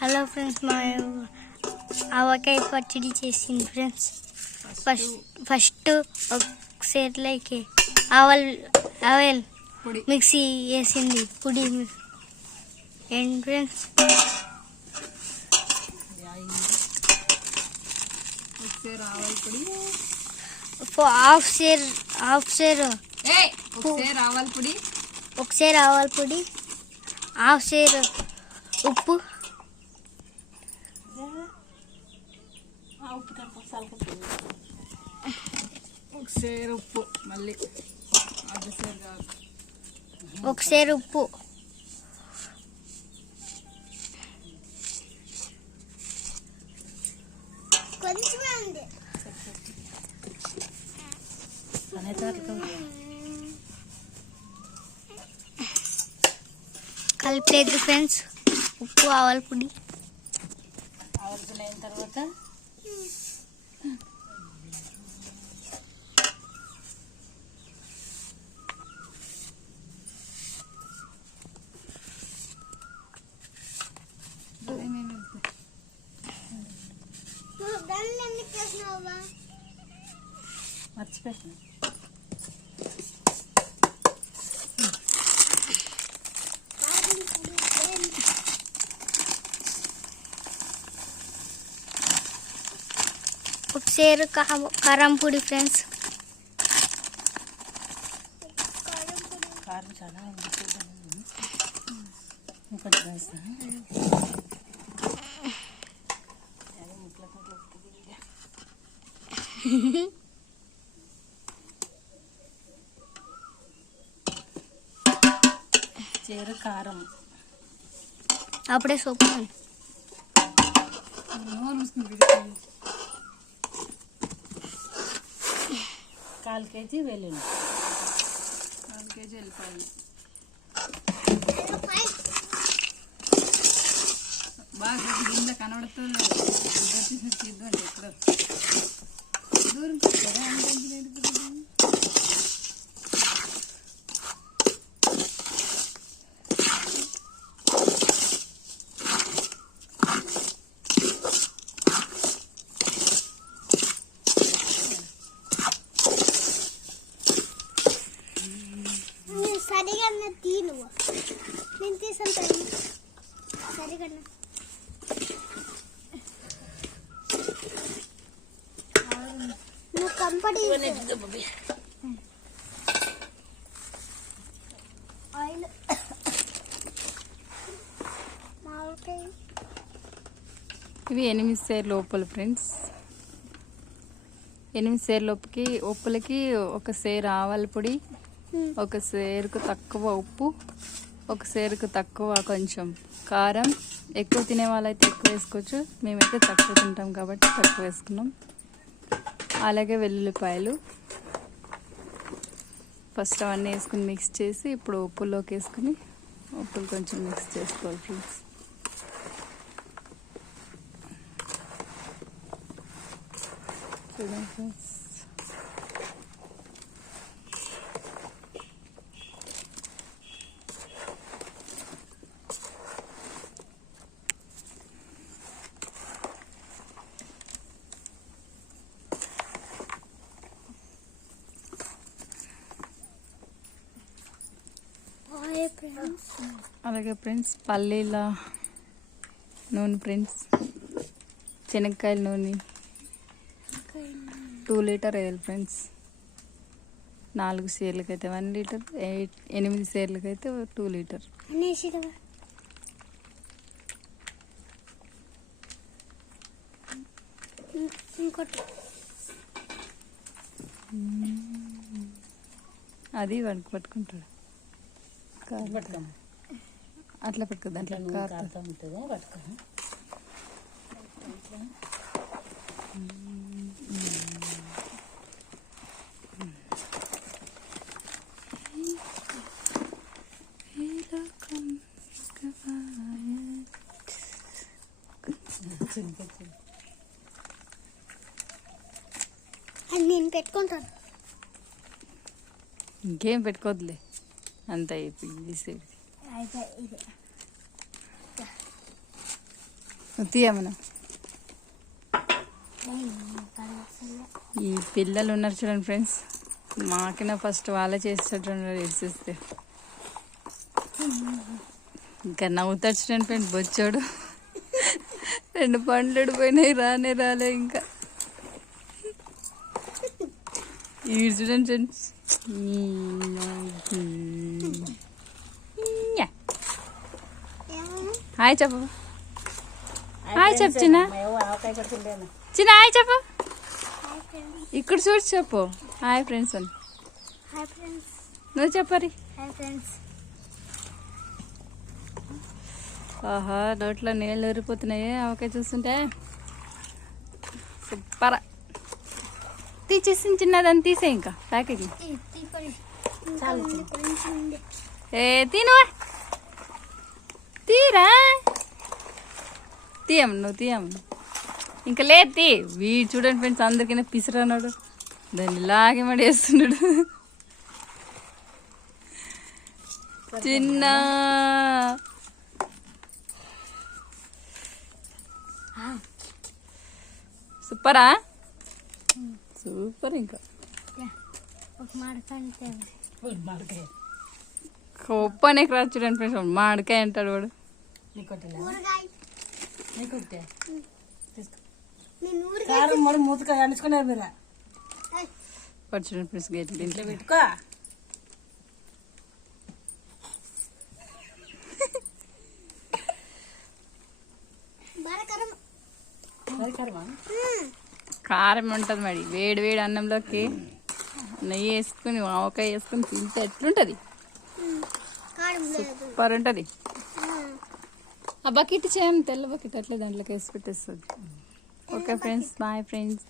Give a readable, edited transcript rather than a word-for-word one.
Hello friends, మా ఆవకాయ పచ్చడి చేసింది ఫ్రెండ్స్. ఫస్ట్ ఒకసారిలోకి ఆవల్ మిక్సీ వేసింది పొడి ఏంటి ఫ్రెండ్స్. ఆవల పొడి హాఫ్ షేర్ ఒకసారి ఆవల పొడి, హాఫ్ షేర్ ఉప్పు, ఒకసారి ఉప్పు, మళ్ళీ ఒకసారి ఉప్పు, కొంచెమే ఉంది. కలిపేది ఫ్రెండ్స్. ఉప్పు, ఆవల పొడి అయిన తర్వాత మర్చిపోయాను. ఒకసారి కారం పొడి ఫ్రెండ్స్. కారం చాలా ఇంకొంచెం వేస్తాను. చేరు కారం అప్పుడే సూపర్. 1/4 కేజీ వెల్లుల్లి, 1 కేజీ వెళ్ళిపోయింది. బాగా కింద కనబడుతుంది. తీద్దాం ఎక్కడ దూరం పెట్టారా సరిగా తీను నేను తీసుకుంటాను. సరిగా నువ్వు కంపడి ఆయిల్ మామిడికాయ. ఇవి 8 సేర్ లోపల ఫ్రెండ్స్. 8 సేర్ ఉప్పులకి 1 సేరు ఆవల పొడి, 1 సేరుకు తక్కువ ఉప్పు, 1 సేరుకు తక్కువ కొంచెం కారం. ఎక్కువ తినే వాళ్ళైతే ఎక్కువ వేసుకోవచ్చు. మేమైతే తక్కువ తింటాం కాబట్టి తక్కువ వేసుకున్నాం. అలాగే వెల్లుల్లిపాయలు ఫస్ట్ అవన్నీ వేసుకుని మిక్స్ చేసి ఇప్పుడు ఉప్పులోకి వేసుకుని ఉప్పులు కొంచెం మిక్స్ చేసుకోవాలి ఫ్రెండ్స్. చూడండి ఫ్రెండ్స్, అలాగే ఫ్రెండ్స్ పల్లీల నూనె ఫ్రెండ్స్, శనక్కాయల నూనె 2 లీటర్ వేయాలి ఫ్రెండ్స్. 4 సేర్లకి అయితే 1 లీటర్, 8 సేర్లకి అయితే 2 లీటర్. అది వాడికి పట్టుకుంటాడు. అట్లా పెట్టుకో, దాంట్లో కారుతా ఉంటుంది పట్టుకో. నేను పెట్టుకుంటాను. ఇంకేం పెట్టుకోవద్దులే. అంత అయిపోయింది అయితే ఇది తీయమన్నా. ఈ పిల్లలు ఉన్నారు చూడండి ఫ్రెండ్స్, మాకైనా ఫస్ట్ వాళ్ళే చేసేటట్టున్నారు వేసేస్తే. ఇంకా నవ్వుతాడు చూడండి ఫ్రెండ్స్ బొచ్చాడు. 2 పండ్లు పోయినాయి, రాలే ఇంకా. ఈ చూడండి ఫ్రెండ్స్. హాయ్ చెప్పు, హాయ్ చెప్పు చిన్న, ఆవకాయ పడుతుండేనా చిన్న హాయ్ చెప్పు. Hi friends. ఇక్కడ చూసి చెప్పు హాయ్ ఫ్రెండ్స్ అని. Hi friends. నువ్వు చెప్పరి. Hi friends. ఆహా నోట్లో నీళ్ళు ఊరిపోతున్నాయి ఆవకాయ చూస్తుంటే. సూపర్. తీసేసి చిన్నదని తీసే ఇంకా ప్యాకెట్. చాలు కొంచెం ఉంది. తిను తీరా, తీయమ్మ నువ్వు తీయమ్మ. ఇంకా లేదు తీ. వీడు చూడండి ఫ్రెండ్స్ అందరికైనా పిసిరన్నాడు, దాన్ని లాగే మడి వేస్తున్నాడు. చిన్న సూపరా, సూపర్. ఇంకా ఒక మాడకంటే మామిడికాయ ఒప్పనే రాదు చూడండి ఫ్రెండ్స్, మామిడికాయ అంటాడు వాడు. నీకొట్టలే ఊరగాయ. నీకొట్టే తీసుకో. నేను ఊరగాయ. కారం మరి మూతకాయ అనుకున్నారు మీరు వాడు చూడండి ఫ్రెండ్స్ గేట్ ఇంట్లో దీంట్లో పెట్టుకో. బారకరం. మరి కారమా కారం ఉంటుంది మరి. వేడి వేడి అన్నంలోకి నెయ్యి వేసుకుని ఆవకాయ వేసుకుని తింటే ఎట్లుంటుంది, కారం లేదు. సూపర్ ఉంటుంది. ఆ బకెట్ చేయండి, తెల్ల బకెట్ అట్లే దాంట్లోకి వేసి పెట్టేస్తుంది. Okay friends, bye friends.